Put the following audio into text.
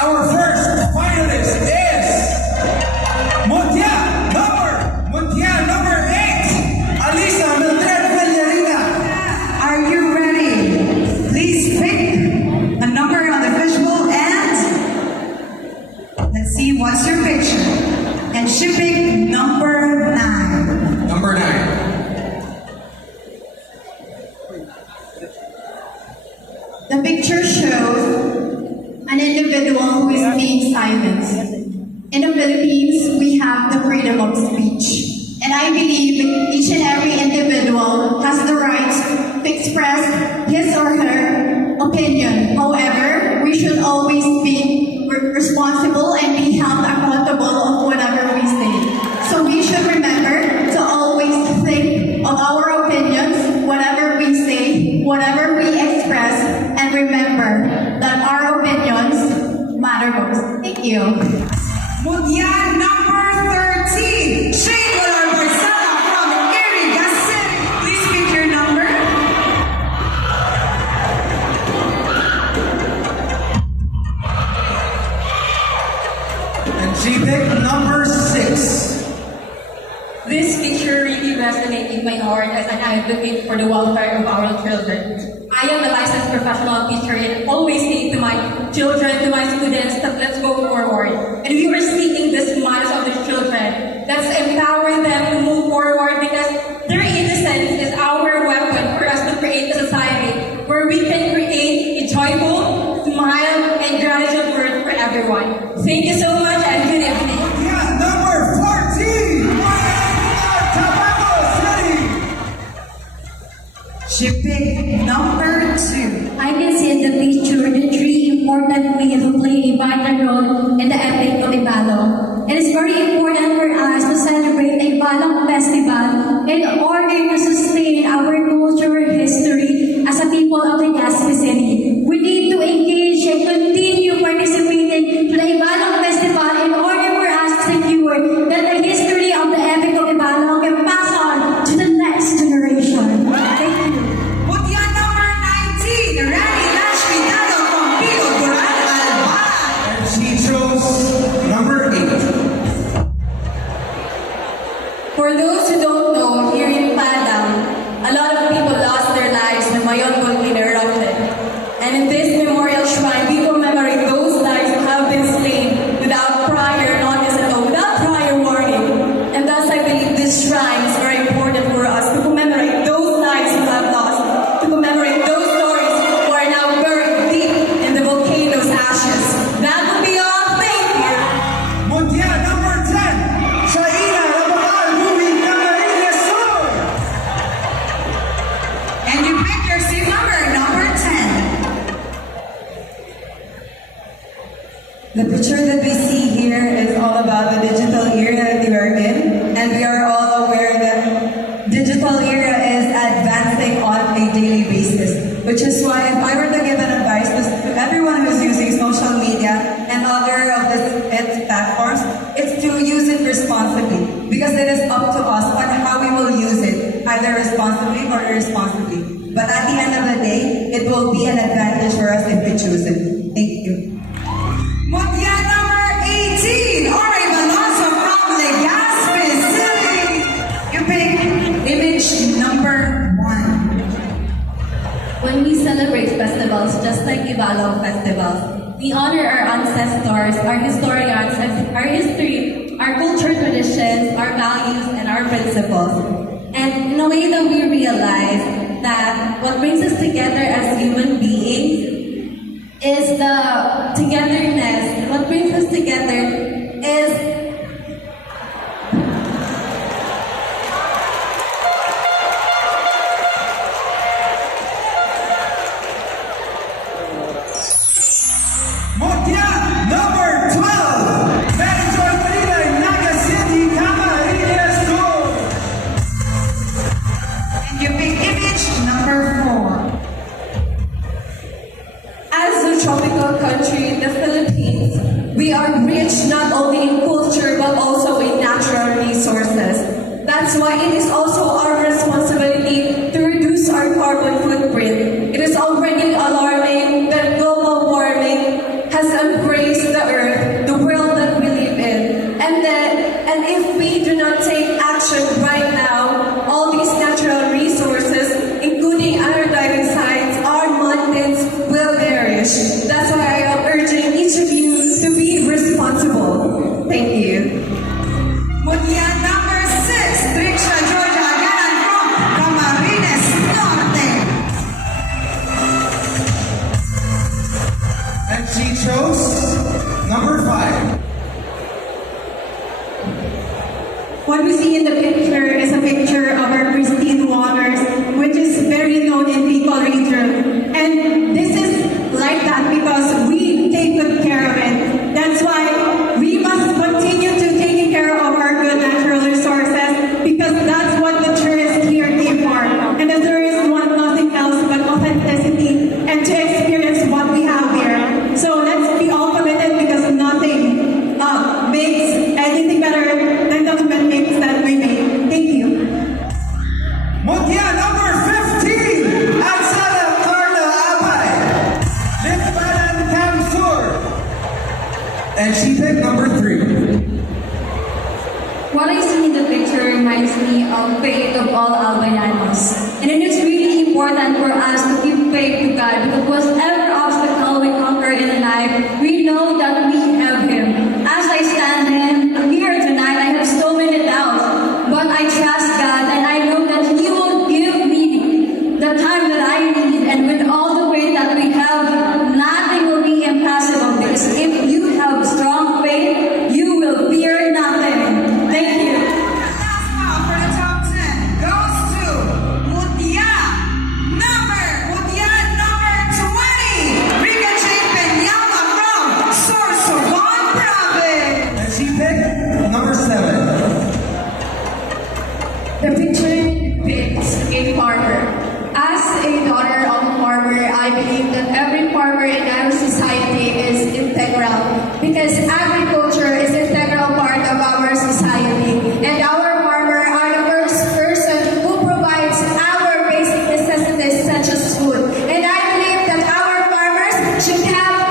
Our first finalist is Muntia number 8, Alisa Mildred Villarina. Are you ready? Please pick a number on the visual and let's see what's your picture. And she picked number 9. Number 9. The picture shows an individual who is being silenced. In the Philippines, we have the freedom of speech. And I believe each and every individual has the right to express his or her opinion. However, we should always be responsible and be held accountable of whatever we say. So we should remember to always think of our opinions, whatever we say, whatever we express, and remember that our opinions matter most. Thank you. Muntia number 13, Shane Barsala from Iriga City. Please pick your number. And she picked number 6. This picture really resonates in my heart as an advocate for the welfare of our children. I am a licensed professional teacher and always say to my children, to my students, that let's go forward. And we are seeing the smiles of the children. Let's empower them to move forward because their innocence is our weapon for us to create a society where we can create a joyful, smile, and gratitude world for everyone. Thank you so much and good evening. Yeah, number 14, Tabaco City. She picked number 2. I can see in the picture the three important ways who play a vital role in the epic of Ibalong. It is very important for us to celebrate Ibalong Festival in order to sustain our cultural history as a people of Legazpi City. We need to engage and continue participating to the Ibalong Festival in order for us to secure that the history of the epic of Ibalong can pass on to the next generation. Thank you. Muntia number 19, Rani Lashmi Dano from Pio Duran Alban. And she chose number 8. For those who don't know, here in Padang, a lot of people lost their lives when Mayon volcano erupted. And in this memorial shrine, we commemorate those lives who have been slain without prior notice at all, without prior warning. And thus I believe this shrine is very important for us to commemorate those lives who have lost, to commemorate those stories who are now buried deep in the volcano's ashes. That will be all. Thank you. Muntia number 10, Shaina Rabakal Rui Camarines Sur. And you pick your seat number 10. The picture that we see here is all about the digital era that we are in, and we are all aware that digital era is advancing on a daily basis, which is why if I were to give an advice to everyone who's using social media and other of its platforms, it's to use it responsibly, because it is up to us on how we will use it, either responsibly or irresponsibly. But at the end of the day, it will be an advantage for us if we choose it. Thank you. Muntia number 18, Ori Veloso from Legazpi City. You pick image number 1. When we celebrate festivals, just like Ibalong festivals, we honor our ancestors, our historians, our history, our culture traditions, our values, and our principles. And in a way that we realize that what brings us together as human beings is the togetherness. What brings us together is Muntia number 12, Benjoy Manila, Naga City, Camarines Sur. And you pick image number 4. as a tropical country, the Philippines, we are rich not only in culture but also in natural resources. That's why it is also our responsibility to reduce our carbon footprint. It is already alarming that global warming has embraced the chose number 5. What we see in the picture is a picture of our pristine waters, which is very known in Bicol region. And this is like that because we take good care of it. That's why we must continue to taking care of our good natural resources because that's what the tourists here came for. And the tourists want nothing else but authenticity and to experience what we have here. So let's be all committed because nothing makes anything better than the commitments that we make. Thank you. Mutia number 15, Aksana Carla Abay, Litbanan Kamsur. And she picked number 3. What I see in the picture reminds me of faith of all Albayanos. And it is really important for us to give faith to God because whatever obstacle we conquer in life, we know that we have Him. As I stand here tonight, I have so many doubts, but I trust God and I know that He will give me the time that I need. And with all the faith that we have, nothing will be impossible because if you have strong faith, you will fear nothing. Thank you. Last call for the top 10 goes to Mutia number 20. Rica Chapin Yama from Sorsogon Province. And she picked number 7. The picture depicts a farmer. As a daughter of a farmer, I believe that every farmer in our society is integral because agriculture is an integral part of our society. And our farmer are the first person who provides our basic necessities such as food. And I believe that our farmers should have